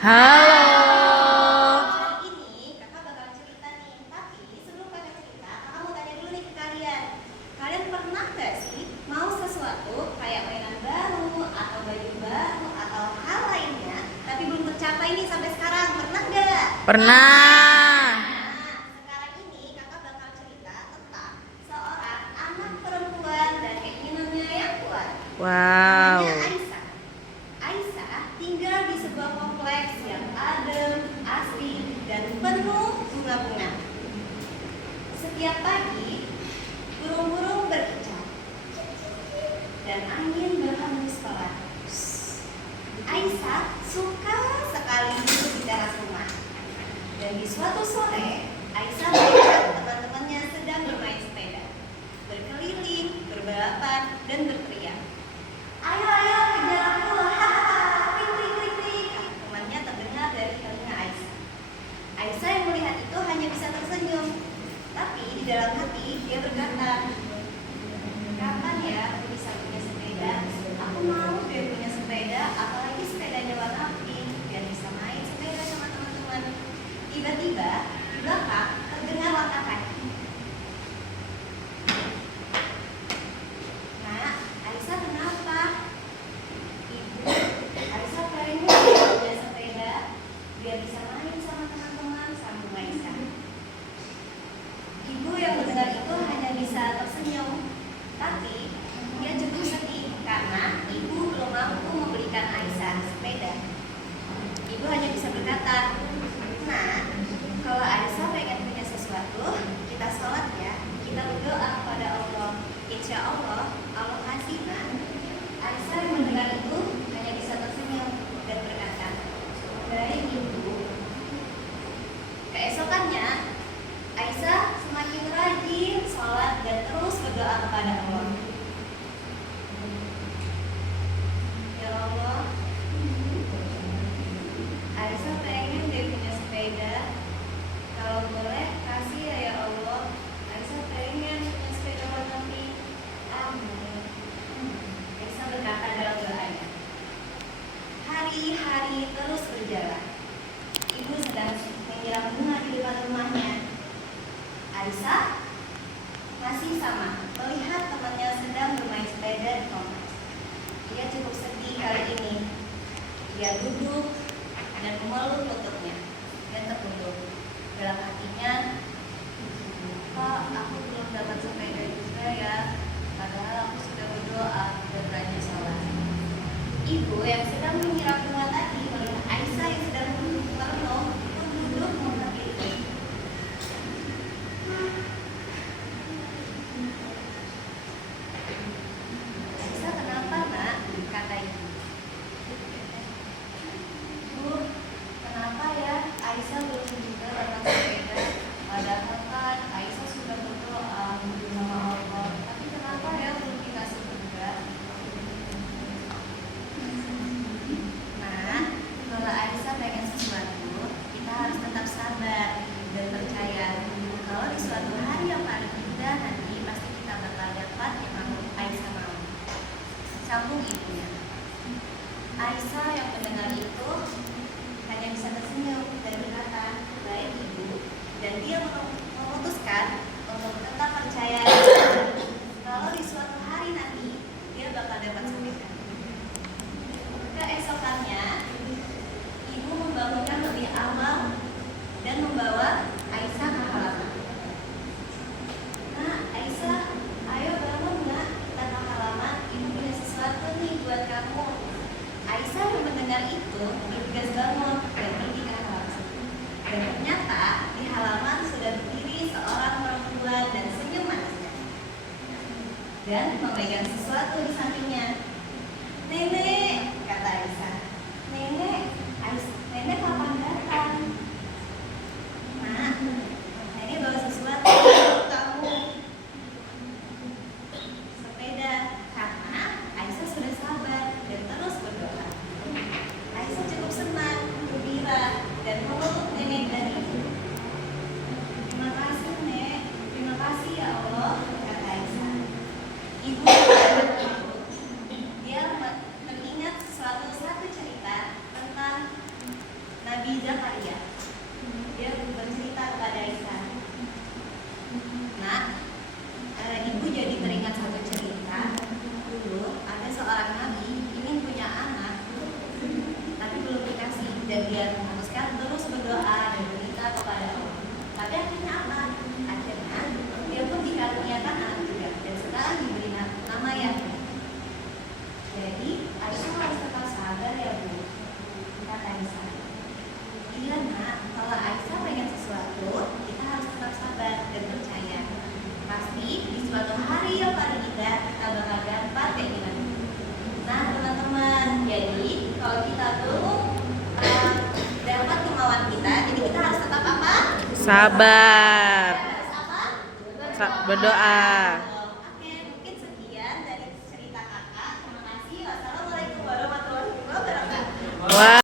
Halo. Hari ini kakak bakal cerita nih, tapi sebelum kakak cerita, kakak mau tanya dulu nih ke kalian. Kalian pernah gak sih mau sesuatu kayak mainan baru, atau baju baru, atau hal lainnya, tapi belum tercapai nih sampai sekarang? Pernah gak? Pernah. Nah, sekarang ini kakak bakal cerita tentang seorang anak perempuan dan keinginannya yang kuat. Wow. Namanya Aisyah. Aisyah tinggal di sebuah kompleks yang adem, asri, dan penuh bunga-bunga. Setiap pagi, burung-burung berkicau dan angin berhembus pelan. Aisyah suka sekali duduk di teras rumah. Dan di suatu sore, Aisyah melihat teman-temannya sedang bermain sepeda, berkeliling, berbalapan, dan berteriak. Ayo, ayo, kejar aku, hahaha, krik, krik, krik, krik. Temannya terdengar dari telinga Aisyah. Aisyah yang melihat itu hanya bisa tersenyum. Tapi di dalam hati dia berkata, kapan ya aku bisa punya sepeda? Aku mau deh punya sepeda, apalagi sepedanya warna pink, biar bisa main sepeda sama teman-teman. Tiba-tiba di belakang terdengar langkah kaki. Nah, Aisyah kenapa? Ibu, Aisyah pengen punya sepeda biar bisa main sama teman-teman, sambung Aisyah. Ibu yang mendengar itu hanya bisa tersenyum, tapi dia cukup sedih karena ibu belum mampu membelikan Aisyah sepeda. Ibu hanya bisa berkata, nah, kalau Aisyah pengen punya sesuatu, kita sholat ya, kita berdoa kepada Allah. Insya Allah, Allah kasih kan? Aisyah yang mendengar itu hanya bisa tersenyum dan berkata, baik ibu. Keesokannya, Aisyah semakin rajin sholat dan terus berdoa kepada Allah. Ya Allah, Aisyah pengen deh punya sepeda. Kalau boleh kasih ya Allah. Aisyah pengen punya sepeda warna pink. Amin. Aisyah berkata dalam doanya. Hari-hari terus berjalan. Ibu sedang menyiram bunga di depan rumahnya. Aisyah masih sama, melihat temannya sedang bermain sepeda di kompleks. Dia cukup sedih kali ini. Dia duduk dan memeluk lututnya dan tertunduk. Dalam hatinya, kok aku belum dapat sepeda juga ya? Padahal aku sudah berdoa dan rajin sholat. Ibu yang sedang menyiram bunga tadi melihat Aisyah yang sedang duduk merenung pun duduk memperhatikan. Aisyah, kenapa nak? Kata ibu. Bu, kenapa ya Aisyah belum juga dapat sepeda? Padahal kan Aisyah sudah berdoa sama Allah. Tapi kenapa ya belum dikasih juga? Nah, kalau Aisyah pengen sesuatu, kita harus tetap sabar dan percaya kalau di suatu hari yang paling indah nanti pasti kita bakal dapat yang Aisyah mau. Sambung ibunya. Aisyah yang mendengar itu hanya bisa tersenyum dan berkata, baik ibu. Dan dia memutuskan untuk tetap percaya kalau di suatu hari nanti dia bakal dapat sepeda. Keesokannya, ibu membangunkan lebih awal dan membawa Aisyah ke halaman. Nah, Aisyah, ayo bangun nak, kita ke halaman. Ibu punya sesuatu nih buat kamu. Aisyah yang mendengar itu bergegas bangun dan pergi ke halaman. Dan ternyata di halaman sudah berdiri seorang perempuan dan senyum manisnya dan memegang sesuatu di sampingnya. Nenek, kata Aisyah. Nenek, nenek kapan datang? Nah, nenek bawa sesuatu untuk kamu. Sepeda, karena Aisyah sudah sabar dan terus berdoa. Aisyah cukup senang, gembira, dan memeluk nenek dan ibu. Terima kasih, Nek. Terima kasih ya Allah, kata Aisyah. Ibu dia teringat satu cerita tentang suatu hari yang paling indah kita bakal dapat kayak gimana. Nah teman-teman, jadi kalau kita tuh dapat kemauan kita, jadi kita harus tetap apa? Sabar. Harus apa? Berdoa. Oke, mungkin sekian dari cerita kakak. Terima kasih. Wassalamualaikum warahmatullahi wabarakatuh. Wah.